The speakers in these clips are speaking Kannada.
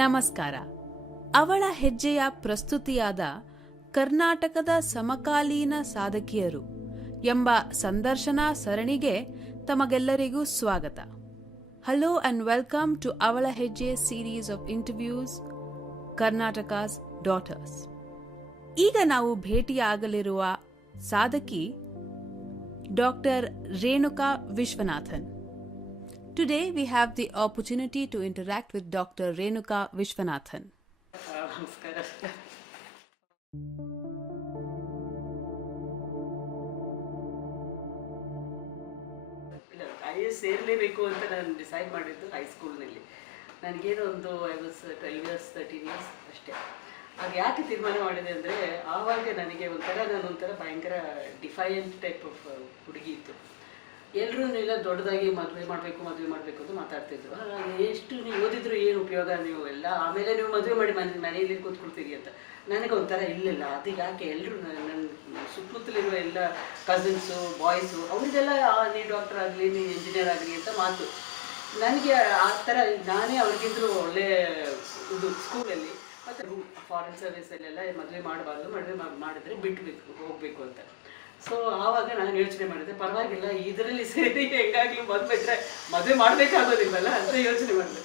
ನಮಸ್ಕಾರ. ಅವಳ ಹೆಜ್ಜೆಯ ಪ್ರಸ್ತುತಿಯಾದ ಕರ್ನಾಟಕದ ಸಮಕಾಲೀನ ಸಾಧಕಿಯರು ಎಂಬ ಸಂದರ್ಶನ ಸರಣಿಗೆ ತಮಗೆಲ್ಲರಿಗೂ ಸ್ವಾಗತ. Hello and welcome to Avala Hejje series of interviews Karnataka's daughters. ಈಗ ನಾವು ಭೇಟಿಯಾಗಲಿರುವ ಸಾಧಕಿ doctor Renuka Vishwanathan. Today we have the opportunity to interact with Dr. Renuka Vishwanathan. ನಮಸ್ಕಾರ. IAS ಸೇರಲೇಬೇಕು ಅಂತ ನಾನು ಡಿಸೈಡ್ ಮಾಡಿದ್ದು ಹೈಸ್ಕೂಲ್ನಲ್ಲಿ. ನನಗೇನೋ ಒಂದು ಐ ವಾಸ್ 12 years 13 years ಅಷ್ಟೇ. ಆಗ ಯಾಕೆ ತೀರ್ಮಾನ ಮಾಡಿದೆ ಅಂದರೆ ಆವಾಗ ನನಗೆ ನಾನೊಂಥರ ಭಯಂಕರ ಡಿಫೈಯೆಂಟ್ ಟೈಪ್ ಆಫ್ ಹುಡುಗಿ ಇತ್ತು. ಎಲ್ಲರೂ ಇಲ್ಲ ದೊಡ್ಡದಾಗಿ ಮದುವೆ ಮಾಡಬೇಕು ಅಂತ ಮಾತಾಡ್ತಿದ್ರು. ಎಷ್ಟು ನೀವು ಓದಿದ್ರು ಏನು ಉಪಯೋಗ, ನೀವು ಎಲ್ಲ ಆಮೇಲೆ ನೀವು ಮದುವೆ ಮಾಡಿ ಮನೆಯಲ್ಲಿ ಕೂತ್ಕೊಳ್ತೀರಿ ಅಂತ. ನನಗೆ ಒಂಥರ ಇಲ್ಲ ಅದು ಯಾಕೆ ಎಲ್ಲರೂ ನನ್ನ ಸುತ್ತಮುತ್ತಲಿರುವ ಎಲ್ಲ ಕಸಿನ್ಸು ಬಾಯ್ಸು ಅವರಿಗೆಲ್ಲ ನೀ ಡಾಕ್ಟರ್ ಆಗಲಿ ನೀ ಇಂಜಿನಿಯರ್ ಆಗಲಿ ಅಂತ ಮಾತು. ನನಗೆ ಆ ಥರ ನಾನೇ ಅವ್ರಿಗಿದ್ರು ಒಳ್ಳೆ ಇದು ಸ್ಕೂಲಲ್ಲಿ ಮತ್ತು ಫಾರಿನ್ ಸರ್ವಿಸಲ್ಲೆಲ್ಲ ಮದುವೆ ಮಾಡಬಾರ್ದು, ಮದುವೆ ಮಾಡಿದ್ರೆ ಹೋಗಬೇಕು ಅಂತ. ಸೊ ಆವಾಗ ನಾನು ಯೋಚನೆ ಮಾಡಿದೆ, ಪರವಾಗಿಲ್ಲ ಇದರಲ್ಲಿ ಸೇರಿ ಹೆಂಗಾಗ್ಲಿ ಬಂದುಬಿಟ್ರೆ ಮದುವೆ ಮಾಡಬೇಕಾಗೋದಿಲ್ಲಲ್ಲ ಅಂತ ಯೋಚನೆ ಮಾಡಿದೆ.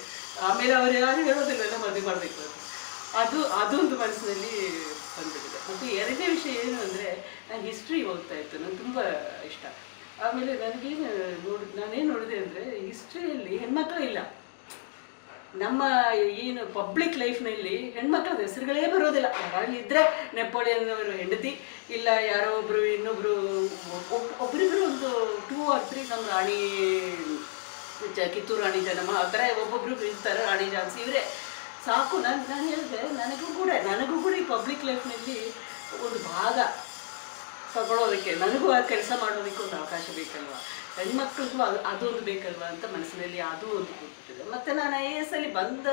ಆಮೇಲೆ ಅವ್ರು ಯಾರು ಹೇಳೋದಿಲ್ಲಲ್ಲ ಮದುವೆ ಮಾಡಬೇಕು ಅಂತ. ಅದೊಂದು ಮನಸ್ಸಿನಲ್ಲಿ ಬಂದುಬಿಟ್ಟಿದೆ. ಮತ್ತು ಎರಡನೇ ವಿಷಯ ಏನು ಅಂದರೆ ನಾನು ಹಿಸ್ಟ್ರಿ ಓದ್ತಾ ಇತ್ತು, ನನಗೆ ತುಂಬ ಇಷ್ಟ. ಆಮೇಲೆ ನಾನೇನು ನೋಡಿದೆ ಅಂದರೆ ಹಿಸ್ಟ್ರಿಯಲ್ಲಿ ಹೆಣ್ಮಕ್ಳು ಇಲ್ಲ. ನಮ್ಮ ಏನು ಪಬ್ಲಿಕ್ ಲೈಫ್ನಲ್ಲಿ ಹೆಣ್ಮಕ್ಳ ಹೆಸರುಗಳೇ ಬರೋದಿಲ್ಲ. ಯಾರಲ್ಲಿ ಇದ್ದರೆ ನೆಪೋಲಿಯನ್ ಅವರು ಹೆಂಡತಿ, ಇಲ್ಲ ಯಾರೋ ಒಬ್ಬರು ಇನ್ನೊಬ್ಬರು ಒಬ್ಬರಿಬ್ಬರು ಒಂದು 2 or 3 ನಮ್ಮ ರಾಣಿ ಕಿತ್ತೂರು ರಾಣಿ ಚೆನ್ನಮ್ಮ ಆ ಥರ ಒಬ್ಬೊಬ್ರು ಇರ್ತಾರೆ, ರಾಣಿ ಝಾನ್ಸಿ ಇವರೇ ಸಾಕು. ನಾನು ಹೇಳಿದೆ ನನಗೂ ಕೂಡ ಈ ಪಬ್ಲಿಕ್ ಲೈಫ್ನಲ್ಲಿ ಒಂದು ಭಾಗ ತಗೊಳ್ಳೋದಕ್ಕೆ, ನನಗೂ ಆ ಕೆಲಸ ಮಾಡೋದಕ್ಕೆ ಒಂದು ಅವಕಾಶ ಬೇಕಲ್ವ, ಹೆಣ್ಮಕ್ಳಿಗೂ ಅದೊಂದು ಬೇಕಲ್ವ ಅಂತ ಮನಸ್ಸಿನಲ್ಲಿ ಅದು ಒಂದು ಕೂತ್ಬಿಟ್ಟಿದೆ. ಮತ್ತು ನಾನು IAS ಅಲ್ಲಿ ಬಂದ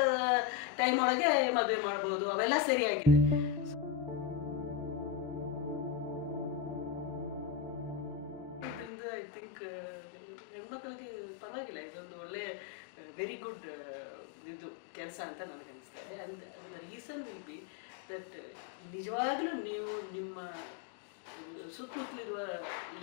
ಟೈಮ್ ಒಳಗೆ ಮದುವೆ ಮಾಡ್ಬೋದು, ಅವೆಲ್ಲ ಸರಿಯಾಗಿದೆ. ಇದರಿಂದ ಐ ಥಿಂಕ್ ಹೆಣ್ಮಕ್ಳಿಗೆ ಪರವಾಗಿಲ್ಲ, ಇದೊಂದು ಒಳ್ಳೆ ವೆರಿ ಗುಡ್ ಇದು ಕೆಲಸ ಅಂತ ನನಗೆ ಅನಿಸ್ತದೆ. And the reason will be that ನಿಜವಾಗ್ಲೂ ನೀವು ನಿಮ್ಮ ಸುತ್ತಮುತ್ತಲಿರುವ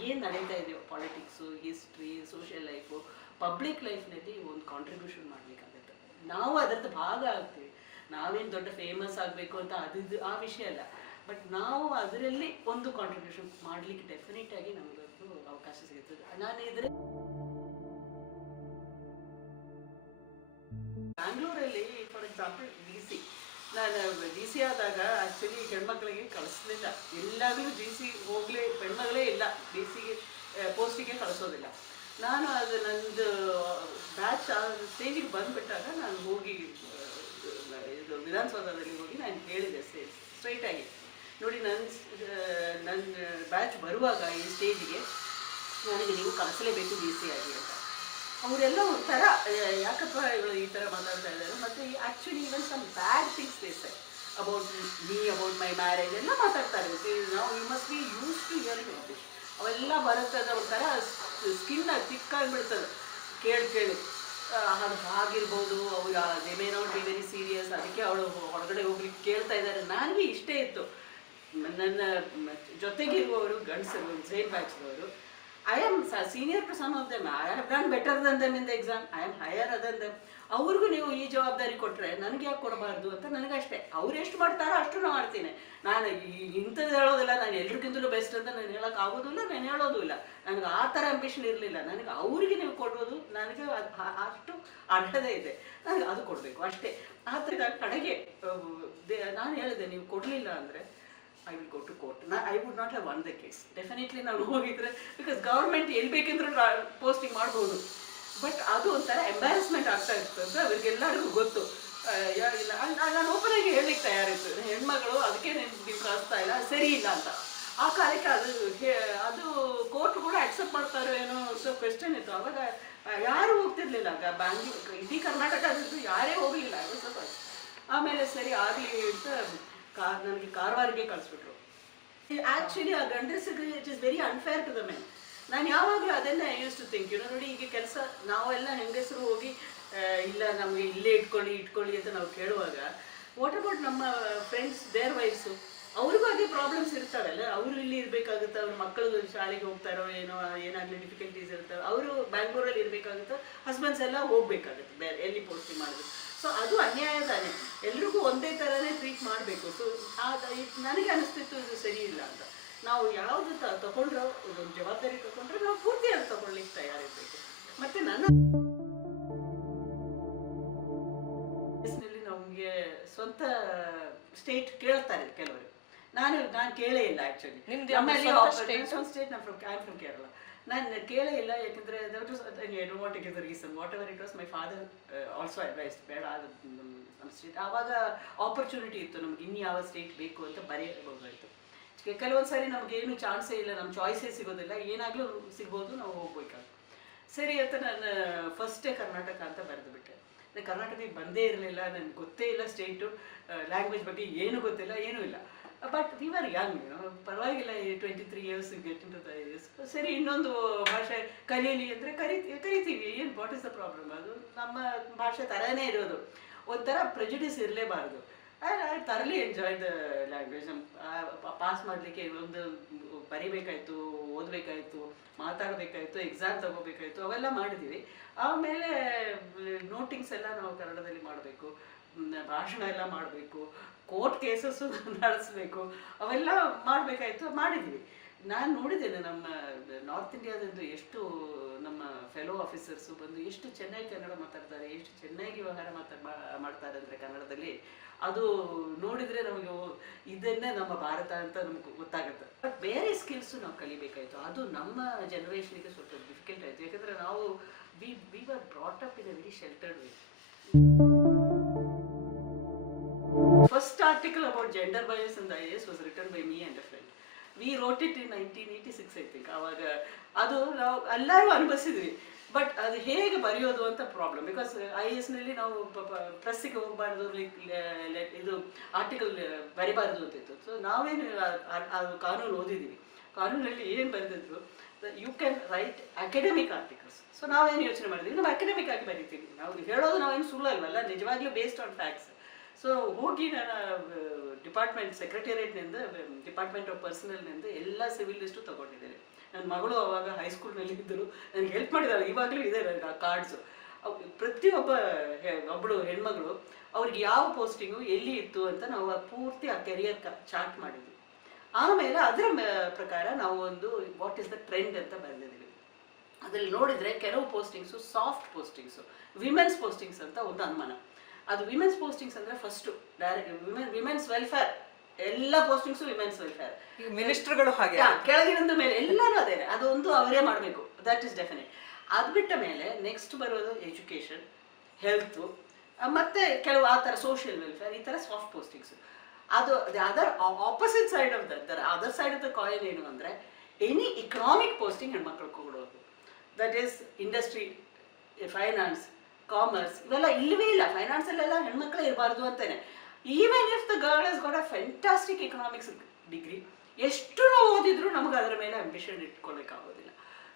ಏನು ನಡೀತಾ ಇದೆಯೋ politics, history, social life, public ಲೈಫ್ನಲ್ಲಿ ಒಂದು ಕಾಂಟ್ರಿಬ್ಯೂಷನ್ ಮಾಡಬೇಕಾಗುತ್ತೆ. ನಾವು ಅದರದ್ದು ಭಾಗ ಆಗ್ತೀವಿ. ನಾವೇನು ದೊಡ್ಡ ಫೇಮಸ್ ಆಗಬೇಕು ಅಂತ ಅದು ಆ ವಿಷಯ ಅಲ್ಲ, ಬಟ್ ನಾವು ಅದರಲ್ಲಿ ಒಂದು ಕಾಂಟ್ರಿಬ್ಯೂಷನ್ ಮಾಡಲಿಕ್ಕೆ ಡೆಫಿನೆಟ್ ಆಗಿ ನಮಗೊಂದು ಅವಕಾಶ ಸಿಗುತ್ತದೆ. ನಾನು ಇದರ ಬ್ಯಾಂಗ್ಳೂರಲ್ಲಿ ಫಾರ್ ಎಕ್ಸಾಂಪಲ್ ನಾನು DC ಆದಾಗ ಆ್ಯಕ್ಚುಲಿ ಹೆಣ್ಮಕ್ಳಿಗೆ ಕಳಿಸ್ಲಿಲ್ಲ. ಎಲ್ಲಾಗಲೂ DC ಹೋಗಲಿ ಹೆಣ್ಮಗಳೇ ಇಲ್ಲ, DCಗೆ ಪೋಸ್ಟಿಗೆ ಕಳಿಸೋದಿಲ್ಲ. ನಾನು ಅದು ನನ್ನದು ಬ್ಯಾಚ್ ಸ್ಟೇಜಿಗೆ ಬಂದುಬಿಟ್ಟಾಗ ನಾನು ಹೋಗಿ ಇದು ವಿಧಾನಸೌಧದಲ್ಲಿ ಹೋಗಿ ನಾನು ಹೇಳಿದೆ ಸ್ಟ್ರೈಟಾಗಿ, ನೋಡಿ ನನ್ನ ಬ್ಯಾಚ್ ಬರುವಾಗ ಈ ಸ್ಟೇಜಿಗೆ ನನಗೆ ನೀವು ಕಳಿಸಲೇಬೇಕು DC ಆಗಿ ಅಂತ. ಅವರೆಲ್ಲ ಒಂಥರ ಯಾಕಪ್ಪ ಇವಳು ಈ ಥರ ಮಾತಾಡ್ತಾ ಇದ್ದಾರೆ. ಮತ್ತು actually even some bad things they say about about my marriage ಎಲ್ಲ ಮಾತಾಡ್ತಾರೆ. ನಾವು you must be use to hearing English. ಅವೆಲ್ಲ ಬರುತ್ತದೆ, ಒಂಥರ ಸ್ಕಿನ್ ತಿಕ್ಕಾಗಿಬಿಡ್ತದೆ ಕೇಳಿ. ಅದು ಹಾಗಿರ್ಬೋದು, ಅವ್ರು they may not be very serious, ಅದಕ್ಕೆ ಅವಳು ಹೊರಗಡೆ ಹೋಗ್ಲಿಕ್ಕೆ ಕೇಳ್ತಾ ಇದ್ದಾರೆ. ನನಗೆ ಇಷ್ಟೇ ಇತ್ತು, ನನ್ನ ಜೊತೆಗಿರುವವರು ಗಂಡಸರು same ಬ್ಯಾಚ್ದವರು. I am senior to some of them. I have done better than them in the exam. I am higher than them. ಅವ್ರಿಗೂ ನೀವು ಈ ಜವಾಬ್ದಾರಿ ಕೊಟ್ಟರೆ ನನಗೆ ಯಾಕೆ ಕೊಡಬಾರ್ದು ಅಂತ ನನಗಷ್ಟೇ. ಅವ್ರು ಎಷ್ಟು ಮಾಡ್ತಾರೋ ಅಷ್ಟು ನಾನು ಮಾಡ್ತೀನಿ. ನಾನು ಇಂಥದ್ದು ಹೇಳೋದಿಲ್ಲ, ನಾನು ಎಲ್ರಿಗಿಂತಲೂ ಬೆಸ್ಟ್ ಅಂತ ನಾನು ಹೇಳೋಕ್ಕಾಗೋದಿಲ್ಲ, ನಾನು ಹೇಳೋದು ಇಲ್ಲ. ನನಗೆ ಆ ಥರ ಅಂಬಿಷನ್ ಇರಲಿಲ್ಲ. ನನಗೆ ಅವರಿಗೆ ನೀವು ಕೊಡೋದು ನನಗೆ ಅಷ್ಟು ಅರ್ಹತೆ ಇದೆ, ನನಗೆ ಅದು ಕೊಡಬೇಕು ಅಷ್ಟೇ. ಆದ್ದರಿಂದ ಕಡೆಗೆ ನಾನು ಹೇಳಿದೆ, ನೀವು ಕೊಡಲಿಲ್ಲ ಅಂದರೆ I will go to court. I would not have won the case. Definitely ನಾನು ಹೋಗಿದ್ರೆ, ಬಿಕಾಸ್ ಗೌರ್ಮೆಂಟ್ ಎಲ್ಲಿ ಬೇಕೆಂದ್ರೂ ಪೋಸ್ಟಿಂಗ್ ಮಾಡ್ಬೋದು, ಬಟ್ ಅದು ಒಂಥರ ಎಂಬ್ಯಾರಸ್ಮೆಂಟ್ ಆಗ್ತಾ ಇತ್ತು ಅಂತ ಅವ್ರಿಗೆಲ್ಲರಿಗೂ ಗೊತ್ತು. ಇಲ್ಲ ನಾನು ಓಪನಾಗಿ ಹೇಳಲಿಕ್ಕೆ ತಯಾರಿತ್ತು, ಹೆಣ್ಮಗಳು ಅದಕ್ಕೆ ನೀವು ಕಳಿಸ್ತಾ ಇಲ್ಲ, ಸರಿ ಇಲ್ಲ ಅಂತ. ಆ ಕಾಲಕ್ಕೆ ಅದು ಕೋರ್ಟ್ ಕೂಡ ಆಕ್ಸೆಪ್ಟ್ ಮಾಡ್ತಾರೋ ಏನೋ ಅಂತ ಕ್ವೆಶ್ಚನ್ ಇತ್ತು. ಅವಾಗ ಯಾರೂ ಹೋಗ್ತಿರ್ಲಿಲ್ಲ, ಬ್ಯಾಂಗ್ಳೂರ್ ಇಡೀ ಕರ್ನಾಟಕದದ್ದು ಯಾರೇ ಹೋಗಲಿಲ್ಲ. ಆಮೇಲೆ ಸರಿ ಆಗಲಿ ಅಂತ ನನಗೆ ಕಾರವಾರಿಗೆ ಕಳಿಸ್ಬಿಟ್ರು. ಆ್ಯಕ್ಚುಲಿ ಆ ಗಂಡಸಿಗೆ it is very unfair to the men. ನಾನು ಯಾವಾಗಲೂ ಅದನ್ನೇ ಯೂಸ್ ಟು ಥಿಂಕ್, ನೋಡಿ ಈಗ ಕೆಲಸ ನಾವೆಲ್ಲ ಹೆಂಗಸರು ಹೋಗಿ ಇಲ್ಲ ನಮಗೆ ಇಲ್ಲೇ ಇಟ್ಕೊಳ್ಳಿ ಅಂತ ನಾವು ಕೇಳುವಾಗ ವಾಟ್ ಅಬೌಟ್ ನಮ್ಮ ಫ್ರೆಂಡ್ಸ್ ದೇರ್ ವೈಫ್ಸು, ಅವ್ರಿಗೂ ಅದೇ ಪ್ರಾಬ್ಲಮ್ಸ್ ಇರ್ತಾವಲ್ಲ. ಅವರು ಇಲ್ಲಿ ಇರಬೇಕಾಗುತ್ತೆ, ಅವ್ರ ಮಕ್ಕಳು ಶಾಲೆಗೆ ಹೋಗ್ತಾರೋ ಏನೋ, ಏನಾಗಲಿ ಡಿಫಿಕಲ್ಟೀಸ್ ಇರ್ತಾವೆ, ಅವರು ಬ್ಯಾಂಗ್ಳೂರಲ್ಲಿ ಇರಬೇಕಾಗುತ್ತೆ, ಹಸ್ಬೆಂಡ್ಸ್ ಎಲ್ಲ ಹೋಗ್ಬೇಕಾಗುತ್ತೆ ಬೇರೆ ಎಲ್ಲಿ ಪೋಸ್ಟಿಂಗ್ ಮಾಡೋದು. ಸೊ ಅದು ಅನ್ಯಾಯ ತಾನೆ, ಎಲ್ರಿಗೂ ಒಂದೇ ಥರನೇ ಟ್ರೀಟ್ ಮಾಡಬೇಕು. ಸೊ ನನಗೆ ಅನಿಸ್ತಿತ್ತು ಇದು ಸರಿ ಇಲ್ಲ ಅಂತ. ನಾವು ಯಾವುದು ತಗೊಂಡ್ರೋ ಜವಾಬ್ದಾರಿ ತಗೊಂಡ್ರೆ ನಾವು ಪೂರ್ತಿ ಅದು ತಗೊಳ್ಳಿಕ್ಕೆ ತಯಾರಿರಬೇಕು. ಮತ್ತು ನನ್ನ ನಮಗೆ ಸ್ವಂತ ಸ್ಟೇಟ್ ಕೇಳ್ತಾರೆ ಕೆಲವರು, ನಾನು ಕೇಳೇ ಇಲ್ಲ ಆ್ಯಕ್ಚುಲಿ. State from Kerala. ನಾನು ಕೇಳೇ ಇಲ್ಲ, ಯಾಕಂದರೆ I don't want to give the reason. What ever it was, my father also advice ಬೇಡ ಅದು ನಮ್ಮ ಸ್ಟೇಟ್. ಆವಾಗ ಆಪರ್ಚುನಿಟಿ ಇತ್ತು ನಮ್ಗೆ ಇನ್ನು ಯಾವ ಸ್ಟೇಟ್ ಬೇಕು ಅಂತ ಬರೆಯಬಹುದಾಯಿತು. ಕೆಲವೊಂದು ಸಾರಿ ನಮಗೇನು ಚಾನ್ಸೇ ಇಲ್ಲ, ನಮ್ಮ ಚಾಯ್ಸೇ ಸಿಗೋದಿಲ್ಲ, ಏನಾಗಲೂ ಸಿಗ್ಬೋದು, ನಾವು ಹೋಗ್ಬೇಕಾಗುತ್ತೆ. ಸರಿ ಅಂತ ನಾನು ಫಸ್ಟೇ ಕರ್ನಾಟಕ ಅಂತ ಬರೆದು ಬಿಟ್ಟೆ. ನಾನು ಕರ್ನಾಟಕಕ್ಕೆ ಬಂದೇ ಇರಲಿಲ್ಲ, ನನಗೆ ಗೊತ್ತೇ ಇಲ್ಲ ಸ್ಟೇಟು, ಲ್ಯಾಂಗ್ವೇಜ್ ಬಗ್ಗೆ ಏನೂ ಗೊತ್ತಿಲ್ಲ, ಏನೂ ಇಲ್ಲ. ಬಟ್ ವಿ ಆರ್ ಯಂಗ್, ಪರವಾಗಿಲ್ಲ, 23 years get into the years. ಸರಿ, ಇನ್ನೊಂದು ಭಾಷೆ ಕಲೀಲಿ ಅಂದರೆ ಕರಿತೀವಿ, ಏನು ವಾಟ್ ಇಸ್ ದ ಪ್ರಾಬ್ಲಮ್? ಅದು ನಮ್ಮ ಭಾಷೆ ಥರನೇ ಇರೋದು, ಒಂಥರ ಪ್ರೆಜುಡಿಸ್ ಇರಲೇಬಾರ್ದು. I thoroughly enjoy the language. Pass ಮಾಡಲಿಕ್ಕೆ ಒಂದು ಬರಿಬೇಕಾಯ್ತು, ಓದಬೇಕಾಯ್ತು, ಮಾತಾಡಬೇಕಾಯ್ತು, ಎಕ್ಸಾಮ್ ತಗೋಬೇಕಾಯ್ತು, ಅವೆಲ್ಲ ಮಾಡಿದ್ದೀವಿ. ಆಮೇಲೆ ನೋಟಿಂಗ್ಸ್ ಎಲ್ಲ ನಾವು ಕನ್ನಡದಲ್ಲಿ ಮಾಡಬೇಕು, ಭಾಷಣ ಎಲ್ಲ ಮಾಡಬೇಕು, ಕೋರ್ಟ್ ಕೇಸಸ್ಸು ನಡೆಸಬೇಕು, ಅವೆಲ್ಲ ಮಾಡಬೇಕಾಯ್ತು, ಮಾಡಿದ್ವಿ. ನಾನು ನೋಡಿದ್ದೇನೆ ನಮ್ಮ ನಾರ್ತ್ ಇಂಡಿಯಾದಂದು ಎಷ್ಟು ನಮ್ಮ ಫೆಲೋ ಆಫೀಸರ್ಸು ಬಂದು ಎಷ್ಟು ಚೆನ್ನಾಗಿ ಕನ್ನಡ ಮಾತಾಡ್ತಾರೆ, ಎಷ್ಟು ಚೆನ್ನಾಗಿ ವ್ಯವಹಾರ ಮಾಡ್ತಾರೆ ಅಂದರೆ ಕನ್ನಡದಲ್ಲಿ. ಅದು ನೋಡಿದರೆ ನಮಗೆ ಇದನ್ನೇ ನಮ್ಮ ಭಾರತ ಅಂತ ನಮ್ಗೆ ಗೊತ್ತಾಗುತ್ತೆ. ಬಟ್ ಬೇರೆ ಸ್ಕಿಲ್ಸು ನಾವು ಕಲಿಬೇಕಾಯಿತು. ಅದು ನಮ್ಮ ಜನ್ರೇಷನ್ಗೆ ಸ್ವಲ್ಪ ಡಿಫಿಕಲ್ಟ್ ಆಯಿತು, ಯಾಕಂದರೆ ನಾವು we were brought up in a very ಶೆಲ್ಟರ್ಡ್ way. First article about gender bias in the IAS was written by me and a friend. We wrote it in 1986, I think. ಆವಾಗ ಅದು ನಾವು ಎಲ್ಲರೂ ಅನುಭವಿಸಿದ್ವಿ. ಬಟ್ ಅದು ಹೇಗೆ ಬರೆಯೋದು ಅಂತ ಪ್ರಾಬ್ಲಮ್. ಬಿಕಾಸ್ IAS-ನಲ್ಲಿ ನಾವು ಪ್ರೆಸ್ಸಿಗೆ ಹೋಗಬಾರ್ದು, ಇದು ಆರ್ಟಿಕಲ್ ಬರಿಬಾರ್ದು ಅಂತಿತ್ತು. ಸೊ ನಾವೇನು ಅದು ಕಾನೂನು ಓದಿದ್ದೀವಿ. ಕಾನೂನಲ್ಲಿ ಏನು ಬರೆದಿದ್ರು, you can write academic articles. So ನಾವೇನು ಯೋಚನೆ ಮಾಡಿದ್ವಿ, ನಾವು ಅಕಾಡೆಮಿಕ್ ಆಗಿ ಬರೀತೀವಿ. ನಾವು ಹೇಳೋದು ನಾವೇನು ಸುಳ್ಳಲ್ವಲ್ಲ, ನಿಜವಾಗ್ಲೂ ಬೇಸ್ಡ್ ಆನ್ ಫ್ಯಾಕ್ಟ್ಸ್. ಸೊ ಹೋಗಿ ನಾನು ಡಿಪಾರ್ಟ್ಮೆಂಟ್ ಸೆಕ್ರೆಟೇರಿಯೇಟ್ನಿಂದ, ಡಿಪಾರ್ಟ್ಮೆಂಟ್ ಆಫ್ ಪರ್ಸನಲ್ನಿಂದ ಎಲ್ಲ ಸಿವಿಲ್ ಲಿಸ್ಟು ತೊಗೊಂಡಿದ್ದೇನೆ. ನನ್ನ ಮಗಳು ಅವಾಗ ಹೈಸ್ಕೂಲ್ನಲ್ಲಿ ಇದ್ದರು, ನನಗೆ ಹೆಲ್ಪ್ ಮಾಡಿದ್ದಾಳೆ, ಇವಾಗಲೂ ಇದೆ ನನಗೆ ಆ ಕಾರ್ಡ್ಸು. ಒಬ್ಬಳು ಹೆಣ್ಮಗಳು ಅವ್ರಿಗೆ ಯಾವ ಪೋಸ್ಟಿಂಗು ಎಲ್ಲಿ ಇತ್ತು ಅಂತ ನಾವು ಪೂರ್ತಿ ಆ ಕೆರಿಯರ್ ಚಾರ್ಟ್ ಮಾಡಿದ್ವಿ. ಆಮೇಲೆ ಅದರ ಪ್ರಕಾರ ನಾವು ಒಂದು ವಾಟ್ ಈಸ್ ದ ಟ್ರೆಂಡ್ ಅಂತ ಬರೆದಿದ್ದೀವಿ. ಅದರಲ್ಲಿ ನೋಡಿದರೆ ಕೆಲವು ಪೋಸ್ಟಿಂಗ್ಸು ಸಾಫ್ಟ್ ಪೋಸ್ಟಿಂಗ್ಸು, ವಿಮೆನ್ಸ್ ಪೋಸ್ಟಿಂಗ್ಸ್ ಅಂತ ಒಂದು ಅನುಮಾನ. ಅದು ವಿಮೆನ್ಸ್ ಪೋಸ್ಟಿಂಗ್ಸ್ ಅಂದರೆ ಫಸ್ಟು ಡೈರೆಕ್ಟ್ ವಿಮೆನ್ಸ್ ವೆಲ್ಫೇರ್, ಎಲ್ಲ ಪೋಸ್ಟಿಂಗ್ಸು ವಿಮೆನ್ಸ್ ವೆಲ್ಫೇರ್. ಮಿನಿಸ್ಟರ್ಗಳು ಹಾಗೆ ಕೆಳಗಿನಿಂದ ಮೇಲೆ ಎಲ್ಲರೂ ಅದೇ, ಅದೊಂದು ಅವರೇ ಮಾಡಬೇಕು, ದಟ್ ಈಸ್ ಡೆಫಿನೆಟ್. ಅದು ಬಿಟ್ಟ ಮೇಲೆ ನೆಕ್ಸ್ಟ್ ಬರೋದು ಎಜುಕೇಷನ್, ಹೆಲ್ತು, ಮತ್ತು ಕೆಲವು ಆ ಥರ ಸೋಷಿಯಲ್ ವೆಲ್ಫೇರ್, ಈ ಥರ ಸಾಫ್ಟ್ ಪೋಸ್ಟಿಂಗ್ಸು. ಅದು other opposite side of other side of the coin ಏನು ಅಂದರೆ ಎನಿ ಇಕನಾಮಿಕ್ ಪೋಸ್ಟಿಂಗ್ ಹೆಣ್ಮಕ್ಳು ಕೊಡೋದು. That is industry, finance, commerce, ಇವೆಲ್ಲ ಇಲ್ಲವೇ ಇಲ್ಲ. ಫೈನಾನ್ಸಲ್ಲೆಲ್ಲ ಹೆಣ್ಮಕ್ಳೇ ಇರಬಾರ್ದು ಅಂತಾನೆ. Even if the girl has got a fantastic economics degree, ಎಷ್ಟು ನಾವು ಓದಿದ್ರು ನಮಗೆ ಅದರ ಮೇಲೆ ಅಂಬಿಷನ್ ಇಟ್ಕೊಳ್ಳೋಕ್ಕಾಗೋದಿಲ್ಲ.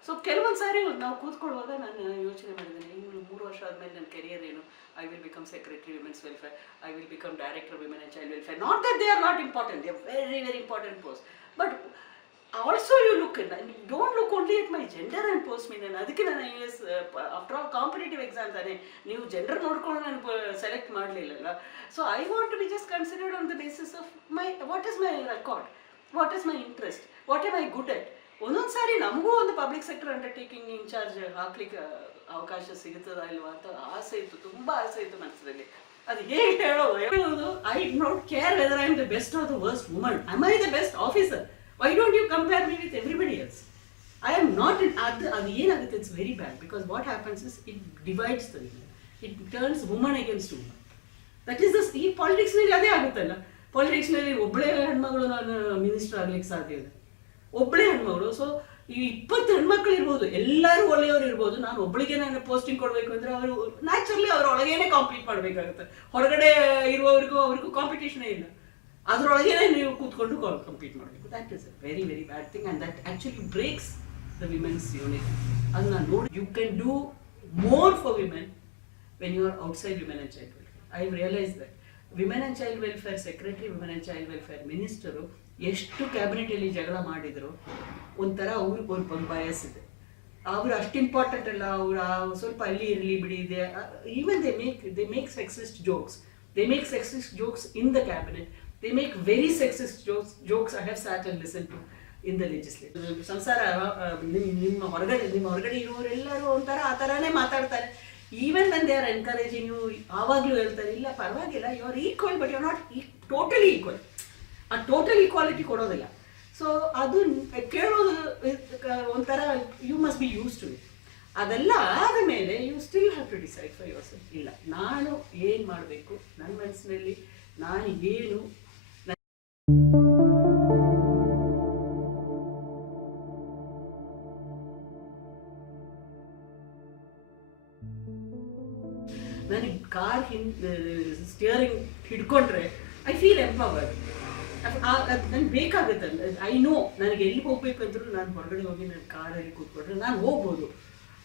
ಸೊ ಕೆಲವೊಂದು ಸಾರಿ ನಾವು ಕೂತ್ಕೊಳ್ಳುವಾಗ ನಾನು ಯೋಚನೆ ಮಾಡಿದ್ದೇನೆ, ಇನ್ನು 3 ವರ್ಷ ಆದಮೇಲೆ ನನ್ನ ಕೆರಿಯರ್ ಏನು? I will become secretary women's welfare, I will become director women and child welfare. Not that they are not important, they are very very important post. But also you look don't look only at my gender and post mean. ಅದಕ್ಕೆ ನಾನು ಆಫ್ಟರ್ ಆಲ್ ಕಾಂಪಿಟೇಟಿವ್ ಎಕ್ಸಾಮ್ ತಾನೆ, ನೀವು ಜೆಂಡರ್ ನೋಡ್ಕೊಂಡು ನಾನು ಸೆಲೆಕ್ಟ್ ಮಾಡಲಿಲ್ಲಲ್ಲ. So I want to be just considered on the basis of my what is my record, what is my interest, what am I good at. ಒಂದೊಂದು ಸಾರಿ ನಮಗೂ ಒಂದು ಪಬ್ಲಿಕ್ ಸೆಕ್ಟರ್ ಅಂಡರ್ಟೇಕಿಂಗ್ ಇನ್ಚಾರ್ಜ್ ಹಾಕ್ಲಿಕ್ಕೆ ಅವಕಾಶ ಸಿಗುತ್ತದಾ ಇಲ್ವಾ ಅಂತ ಆಸೆ ಇತ್ತು, ತುಂಬ ಆಸೆ ಇತ್ತು ಮನಸ್ಸಲ್ಲಿ. ಅದು ಹೇಗೆ ಹೇಳೋದು? I don't care whether I am the best are the worst woman, am I the best officer? Why don't you compare me with everybody else? I am not in ಅದು ಏನಾಗುತ್ತೆ, it's very bad, because what happens is it divides the women. It turns woman against woman. That is ಈ ಪಾಲಿಟಿಕ್ಸ್ನಲ್ಲಿ ಅದೇ ಆಗುತ್ತಲ್ಲ. ಪಾಲಿಟಿಕ್ಸ್ನಲ್ಲಿ ಒಬ್ಬಳೇ ಹೆಣ್ಮಗಳು ನಾನು ಮಿನಿಸ್ಟರ್ ಆಗ್ಲಿಕ್ಕೆ ಸಾಧ್ಯ ಇದೆ, ಒಬ್ಬಳೇ ಹೆಣ್ಮಗಳು. ಸೊ ಈ 20 ಹೆಣ್ಮಕ್ಳು ಇರ್ಬೋದು, ಎಲ್ಲರೂ ಒಳ್ಳೆಯವರು ಇರ್ಬೋದು, ನಾನು ಒಬ್ಬಳಿಗೆ ನಾನು ಪೋಸ್ಟಿಂಗ್ ಕೊಡಬೇಕು ಅಂದರೆ ಅವರು ನ್ಯಾಚುರಲಿ ಅವ್ರ ಒಳಗೇನೆ ಕಾಂಪೀಟ್ ಮಾಡಬೇಕಾಗುತ್ತೆ. ಹೊರಗಡೆ ಅವ್ರಿಗೂ ಕಾಂಪಿಟೇಷನೇ ಇಲ್ಲ, ಅದರೊಳಗೇನೆ ನೀವು ಕೂತ್ಕೊಂಡು ಕಂಪೀಟ್ ಮಾಡಬೇಕು. That is a very very bad thing and that actually breaks the women's unit. ಅದನ್ನ ನೋಡಿ, you can do more for women when you are outside women and child welfare. I have realized that women and child welfare secretary, women and child welfare minister ಎಷ್ಟು ಕ್ಯಾಬಿನೆಟಲ್ಲಿ ಜಗಳ ಮಾಡಿದ್ರು ಒಂಥರ ಅವ್ರಿಗೆ ಒಂದು ಬಯಸ್ ಇದೆ. ಅವರು ಅಷ್ಟು ಇಂಪಾರ್ಟೆಂಟ್ ಅಲ್ಲ, ಅವರು ಸ್ವಲ್ಪ ಅಲ್ಲಿ ಇರಲಿ ಬಿಡಿ ಇದೆ. Even they make sexist jokes. They make sexist jokes in the cabinet. They make very sexist jokes I have sat and listened to in the legislature. ಸಂಸಾರ ನಿಮ್ಮ ಹೊರಗಡೆ ಇರೋರೆಲ್ಲರೂ ಒಂಥರ ಆ ಥರನೇ ಮಾತಾಡ್ತಾರೆ. Even when they are encouraging you, ಆವಾಗಲೂ ಹೇಳ್ತಾರೆ ಇಲ್ಲ ಪರವಾಗಿಲ್ಲ, you are equal but you are not totally equal. ಆ ಟೋಟಲ್ ಈಕ್ವಾಲಿಟಿ ಕೊಡೋದಿಲ್ಲ. ಸೊ ಅದು ಕೇಳೋದು ಒಂಥರ you must be use to it. ಅದೆಲ್ಲ ಆದ ಮೇಲೆ you still have to decide for yourself. ಇಲ್ಲ, ನಾನು ಏನು ಮಾಡಬೇಕು, ನನ್ನ ಮನಸ್ಸಿನಲ್ಲಿ ನಾನು ಏನು ನನಗೆ ಕಾರ್ ಸ್ಟಿಯರಿಂಗ್ ಹಿಡ್ಕೊಂಡ್ರೆ ಐ ಫೀಲ್ ಎಂಪವರ್ಡ್. ನನಗೆ ಬೇಕಾಗುತ್ತೆ. ಐ ನೋ ನನಗೆ ಎಲ್ಲಿಗೆ ಹೋಗ್ಬೇಕಂದ್ರೂ ನಾನು ಹೊರಗಡೆ ಹೋಗಿ ನನ್ನ ಕಾರಲ್ಲಿ ಕೂತ್ಕೊಂಡ್ರೆ ನಾನು ಹೋಗ್ಬೋದು.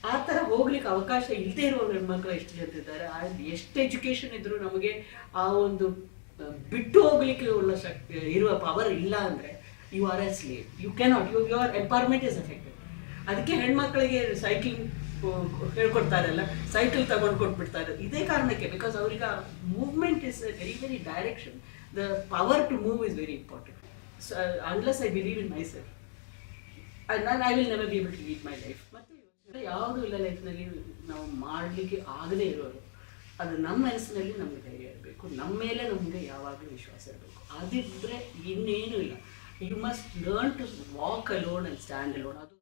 ಆ ಥರ ಹೋಗ್ಲಿಕ್ಕೆ ಅವಕಾಶ ಇಲ್ಲದೆ ಇರುವ ಹೆಣ್ಮಕ್ಳು ಎಷ್ಟು ಜನ ಇದ್ದಾರೆ. ಎಷ್ಟು ಎಜುಕೇಷನ್ ಇದ್ರೂ ನಮಗೆ ಆ ಒಂದು ಬಿಟ್ಟು ಹೋಗ್ಲಿಕ್ಕೆ ಉಳ್ಳ ಶಕ್ತಿ ಇರುವ ಪವರ್ ಇಲ್ಲ ಅಂದರೆ you are a slave. You cannot, your empowerment is affected. ಅದಕ್ಕೆ ಹೆಣ್ಮಕ್ಳಿಗೆ ಸೈಕ್ಲಿಂಗ್ ಹೇಳ್ಕೊಡ್ತಾರಲ್ಲ, ಸೈಕಲ್ ತಗೊಂಡು ಕೊಟ್ಬಿಡ್ತಾರೆ ಇದೇ ಕಾರಣಕ್ಕೆ. ಬಿಕಾಸ್ ಅವ್ರಿಗೆ movement is a very very direction. The power to move is very important. So unless I believe in myself, I will never be able to lead my life. ಮತ್ತು ಯಾವುದೂ ಇಲ್ಲ ಲೈಫ್ನಲ್ಲಿ ನಾವು ಮಾಡಲಿಕ್ಕೆ ಆಗದೇ ಇರೋರು. ಅದು ನಮ್ಮ ಮನಸ್ಸಿನಲ್ಲಿ ನಮಗೆ ಧೈರ್ಯ ಇರಬೇಕು, ನಮ್ಮ ಮೇಲೆ ನಮಗೆ ಯಾವಾಗಲೂ ವಿಶ್ವಾಸ ಇರಬೇಕು. ಅದಿದ್ದರೆ ಇನ್ನೇನೂ ಇಲ್ಲ. You must learn to walk alone and stand alone. ಅದು